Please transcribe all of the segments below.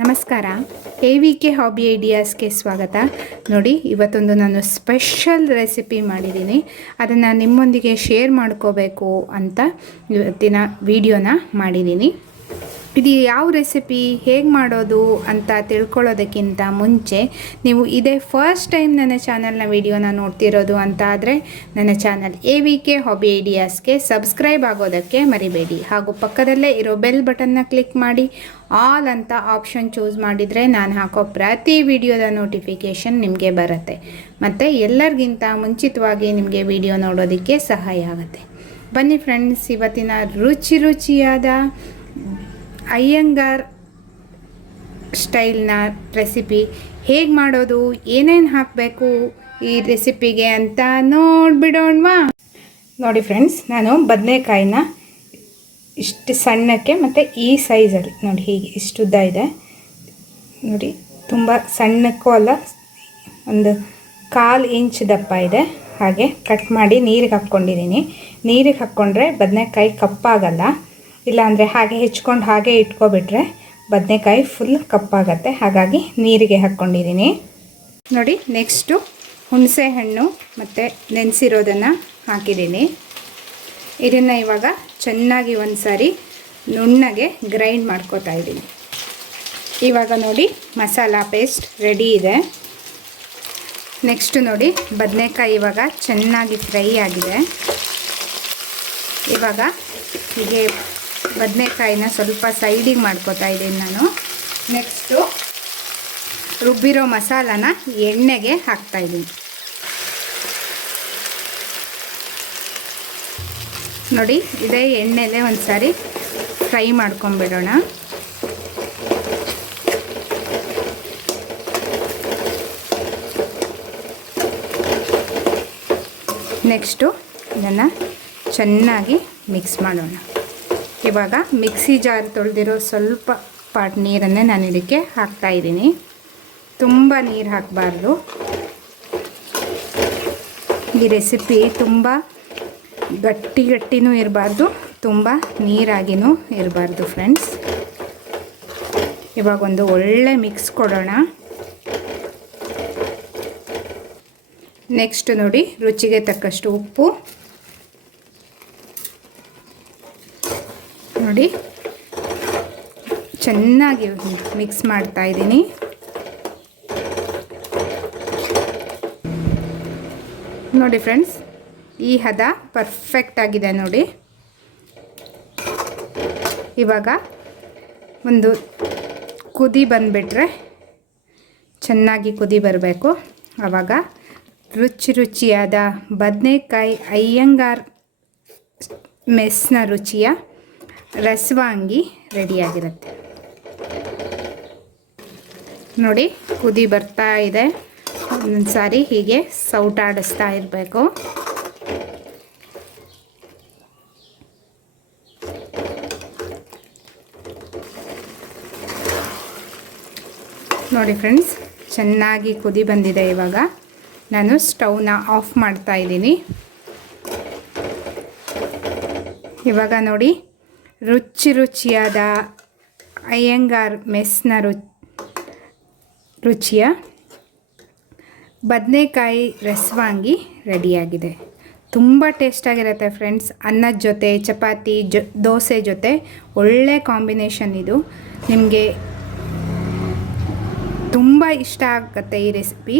ನಮಸ್ಕಾರ. A V K hobby ಐಡಿಯಾಸ್ಗೆ ಸ್ವಾಗತ. ನೋಡಿ, ಇವತ್ತೊಂದು ನಾನು ಸ್ಪೆಷಲ್ ರೆಸಿಪಿ ಮಾಡಿದ್ದೀನಿ. ಅದನ್ನು ನಿಮ್ಮೊಂದಿಗೆ ಶೇರ್ ಮಾಡ್ಕೋಬೇಕು ಅಂತ ಇವತ್ತಿನ ವಿಡಿಯೋನ ಮಾಡಿದ್ದೀನಿ. ಇದು ಯಾವ ರೆಸಿಪಿ ಹೇಗೆ ಮಾಡೋದು ಅಂತ ತಿಳ್ಕೊಳ್ಳೋದಕ್ಕಿಂತ ಮುಂಚೆ ನೀವು ಇದೇ ಫಸ್ಟ್ ಟೈಮ್ ನನ್ನ ಚಾನಲ್ನ ವಿಡಿಯೋನ ನೋಡ್ತಿರೋದು ಅಂತ ಆದರೆ ನನ್ನ channel A V K hobby ಐಡಿಯಾಸ್ಗೆ subscribe ಆಗೋದಕ್ಕೆ ಮರಿಬೇಡಿ. ಹಾಗೂ ಪಕ್ಕದಲ್ಲೇ ಇರೋ ಬೆಲ್ ಬಟನ್ನ ಕ್ಲಿಕ್ ಮಾಡಿ. ಆಲ್ ಅಂತ ಆಪ್ಷನ್ ಚೂಸ್ ಮಾಡಿದರೆ ನಾನು ಹಾಕೋ ಪ್ರತಿ ವಿಡಿಯೋದ ನೋಟಿಫಿಕೇಷನ್ ನಿಮಗೆ ಬರುತ್ತೆ. ಮತ್ತು ಎಲ್ಲರಿಗಿಂತ ಮುಂಚಿತವಾಗಿ ನಿಮಗೆ ವಿಡಿಯೋ ನೋಡೋದಕ್ಕೆ ಸಹಾಯ ಆಗುತ್ತೆ. ಬನ್ನಿ ಫ್ರೆಂಡ್ಸ್ ಇವತ್ತಿನ ರುಚಿ ರುಚಿಯಾದ ಅಯ್ಯಂಗಾರ್ ಸ್ಟೈಲ್ನ ರೆಸಿಪಿ ಹೇಗೆ ಮಾಡೋದು, ಏನೇನು ಹಾಕಬೇಕು ಈ ರೆಸಿಪಿಗೆ ಅಂತ ನೋಡಿಬಿಡೋಣವಾ? ನೋಡಿ ಫ್ರೆಂಡ್ಸ್, ನಾನು ಬದನೆಕಾಯಿನ ಇಷ್ಟು ಸಣ್ಣಕ್ಕೆ ಮತ್ತು ಈ ಸೈಜಲ್ಲಿ, ನೋಡಿ ಹೀಗೆ ಇಷ್ಟು ಉದ್ದ ಇದೆ. ನೋಡಿ, ತುಂಬ ಸಣ್ಣಕ್ಕೂ ಅಲ್ಲ, ಒಂದು ಕಾಲು ಇಂಚ್ ದಪ್ಪ ಇದೆ. ಹಾಗೆ ಕಟ್ ಮಾಡಿ ನೀರಿಗೆ ಹಾಕ್ಕೊಂಡಿದ್ದೀನಿ. ನೀರಿಗೆ ಹಾಕ್ಕೊಂಡ್ರೆ ಬದನೆಕಾಯಿ ಕಪ್ಪಾಗಲ್ಲ. ಇಲ್ಲಾಂದರೆ ಹಾಗೆ ಹೆಚ್ಕೊಂಡು ಹಾಗೆ ಇಟ್ಕೊಬಿಟ್ರೆ ಬದನೆಕಾಯಿ ಫುಲ್ ಕಪ್ಪಾಗತ್ತೆ. ಹಾಗಾಗಿ ನೀರಿಗೆ ಹಾಕ್ಕೊಂಡಿದ್ದೀನಿ. ನೋಡಿ ನೆಕ್ಸ್ಟು ಹುಣಸೆ ಹಣ್ಣು ಮತ್ತು ನೆನೆಸಿರೋದನ್ನು ಹಾಕಿದ್ದೀನಿ. ಇದನ್ನು ಇವಾಗ ಚೆನ್ನಾಗಿ ಒಂದು ಸಾರಿ ನುಣ್ಣಗೆ ಗ್ರೈಂಡ್ ಮಾಡ್ಕೋತಾ ಇದ್ದೀನಿ. ಇವಾಗ ನೋಡಿ, ಮಸಾಲ ಪೇಸ್ಟ್ ರೆಡಿ ಇದೆ. ನೆಕ್ಸ್ಟು ನೋಡಿ, ಬದನೆಕಾಯಿ ಇವಾಗ ಚೆನ್ನಾಗಿ ಫ್ರೈ ಆಗಿದೆ. ಇವಾಗ ಹೀಗೆ ಬದನೆಕಾಯಿನ ಸ್ವಲ್ಪ ಸೈಡಿಗೆ ಮಾಡ್ಕೋತಾ ಇದ್ದೀನಿ ನಾನು. ನೆಕ್ಸ್ಟು ರುಬ್ಬಿರೋ ಮಸಾಲಾನ ಎಣ್ಣೆಗೆ ಹಾಕ್ತಾಯಿದ್ದೀನಿ ನೋಡಿ, ಇದೇ ಎಣ್ಣೆಲೆ ಒಂದು ಸಾರಿ ಫ್ರೈ ಮಾಡ್ಕೊಂಬಿಡೋಣ. ನೆಕ್ಸ್ಟು ಇದನ್ನು ಚೆನ್ನಾಗಿ ಮಿಕ್ಸ್ ಮಾಡೋಣ. ಇವಾಗ ಮಿಕ್ಸಿ ಜಾರ್ ತೊಳೆದಿರೋ ಸ್ವಲ್ಪ ಪಾಟ್ ನೀರನ್ನೇ ನಾನು ಇದಕ್ಕೆ ಹಾಕ್ತಾಯಿದ್ದೀನಿ ತುಂಬ ನೀರು ಹಾಕಬಾರ್ದು. ಈ ರೆಸಿಪಿ ತುಂಬ ಗಟ್ಟಿ ಗಟ್ಟಿನೂ ಇರಬಾರ್ದು, ತುಂಬ ನೀರಾಗಿನೂ ಇರಬಾರ್ದು ಫ್ರೆಂಡ್ಸ್. ಇವಾಗ ಒಂದು ಒಳ್ಳೆ ಮಿಕ್ಸ್ ಕೊಡೋಣ. ನೆಕ್ಸ್ಟ್ ನೋಡಿ ರುಚಿಗೆ ತಕ್ಕಷ್ಟು ಉಪ್ಪು. ನೋಡಿ. ಚೆನ್ನಾಗಿ ಮಿಕ್ಸ್ ಮಾಡ್ತಾ ಇದ್ದೀನಿ. ನೋಡಿ ಫ್ರೆಂಡ್ಸ್ ಈ ಹದ ಪರ್ಫೆಕ್ಟ್ ಆಗಿದೆ ನೋಡಿ. ಇವಾಗ ಒಂದು ಕುದಿ ಬಂದುಬಿಟ್ರೆ ಚೆನ್ನಾಗಿ ಕುದಿ ಬರಬೇಕು. ಆವಾಗ ರುಚಿ ರುಚಿಯಾದ ಬದನೆಕಾಯಿ ಅಯ್ಯಂಗಾರ್ ಮೆಸ್ನ ರುಚಿಯ ರಸವಾಂಗಿ ರೆಡಿಯಾಗಿರುತ್ತೆ. ನೋಡಿ, ಕುದಿ ಬರ್ತಾ ಇದೆ. ಒಂದೊಂದು ಸಾರಿ ಹೀಗೆ ಸೌಟಾಡಿಸ್ತಾ ಇರಬೇಕು. ನೋಡಿ ಫ್ರೆಂಡ್ಸ್ ಚೆನ್ನಾಗಿ ಕುದಿ ಬಂದಿದೆ ಇವಾಗ. ನಾನು ಸ್ಟವ್ನ ಆಫ್ ಮಾಡ್ತಾ ಇದ್ದೀನಿ. ಇವಾಗ ನೋಡಿ ರುಚಿ ರುಚಿಯಾದ ಅಯ್ಯಂಗಾರ್ ಮೆಸ್ನ ರು, ರುಚಿಯ ಬದನೆಕಾಯಿ ರಸವಾಂಗಿ ರೆಡಿಯಾಗಿದೆ. ತುಂಬ ಟೇಸ್ಟಾಗಿರುತ್ತೆ ಫ್ರೆಂಡ್ಸ್ ಅನ್ನದ ಜೊತೆ, ಚಪಾತಿ ಜೊ, ದೋಸೆ ಜೊತೆ ಒಳ್ಳೆ ಕಾಂಬಿನೇಷನ್ ಇದು. ನಿಮಗೆ ತುಂಬ ಇಷ್ಟ ಆಗುತ್ತೆ ಈ ರೆಸಿಪಿ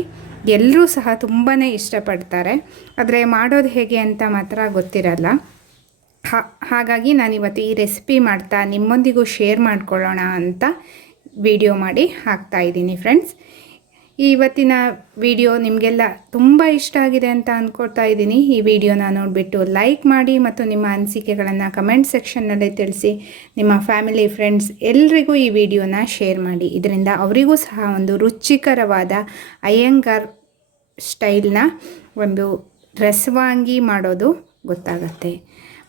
ಎಲ್ಲರೂ ಸಹ ತುಂಬಾ ಇಷ್ಟಪಡ್ತಾರೆ. ಆದರೆ ಮಾಡೋದು ಹೇಗೆ ಅಂತ ಮಾತ್ರ ಗೊತ್ತಿರಲ್ಲ. ಹಾಗಾಗಿ ನಾನು ಇವತ್ತು ಈ ರೆಸಿಪಿ ಮಾಡ್ತಾ ನಿಮ್ಮೊಂದಿಗೂ ಶೇರ್ ಮಾಡ್ಕೊಳ್ಳೋಣ ಅಂತ ವಿಡಿಯೋ ಮಾಡಿ ಹಾಕ್ತಾ ಇದ್ದೀನಿ ಫ್ರೆಂಡ್ಸ್ ಇವತ್ತಿನ ವಿಡಿಯೋ ನಿಮಗೆಲ್ಲ ತುಂಬ ಇಷ್ಟ ಆಗಿದೆ ಅಂತ ಅಂದ್ಕೊಳ್ತಾ ಇದ್ದೀನಿ. ಈ ವಿಡಿಯೋನ ನೋಡಿಬಿಟ್ಟು ಲೈಕ್ ಮಾಡಿ ಮತ್ತು ನಿಮ್ಮ ಅನಿಸಿಕೆಗಳನ್ನು ಕಮೆಂಟ್ ಸೆಕ್ಷನ್ನಲ್ಲಿ ತಿಳಿಸಿ. ನಿಮ್ಮ ಫ್ಯಾಮಿಲಿ ಫ್ರೆಂಡ್ಸ್ ಎಲ್ರಿಗೂ ಈ ವಿಡಿಯೋನ ಶೇರ್ ಮಾಡಿ. ಇದರಿಂದ ಅವರಿಗೂ ಸಹ ಒಂದು ರುಚಿಕರವಾದ ಅಯ್ಯಂಗಾರ್ ಸ್ಟೈಲ್ನ ಒಂದು ರಸವಾಂಗಿ ಮಾಡೋದು ಗೊತ್ತಾಗತ್ತೆ.